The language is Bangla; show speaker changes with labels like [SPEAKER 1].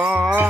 [SPEAKER 1] রাম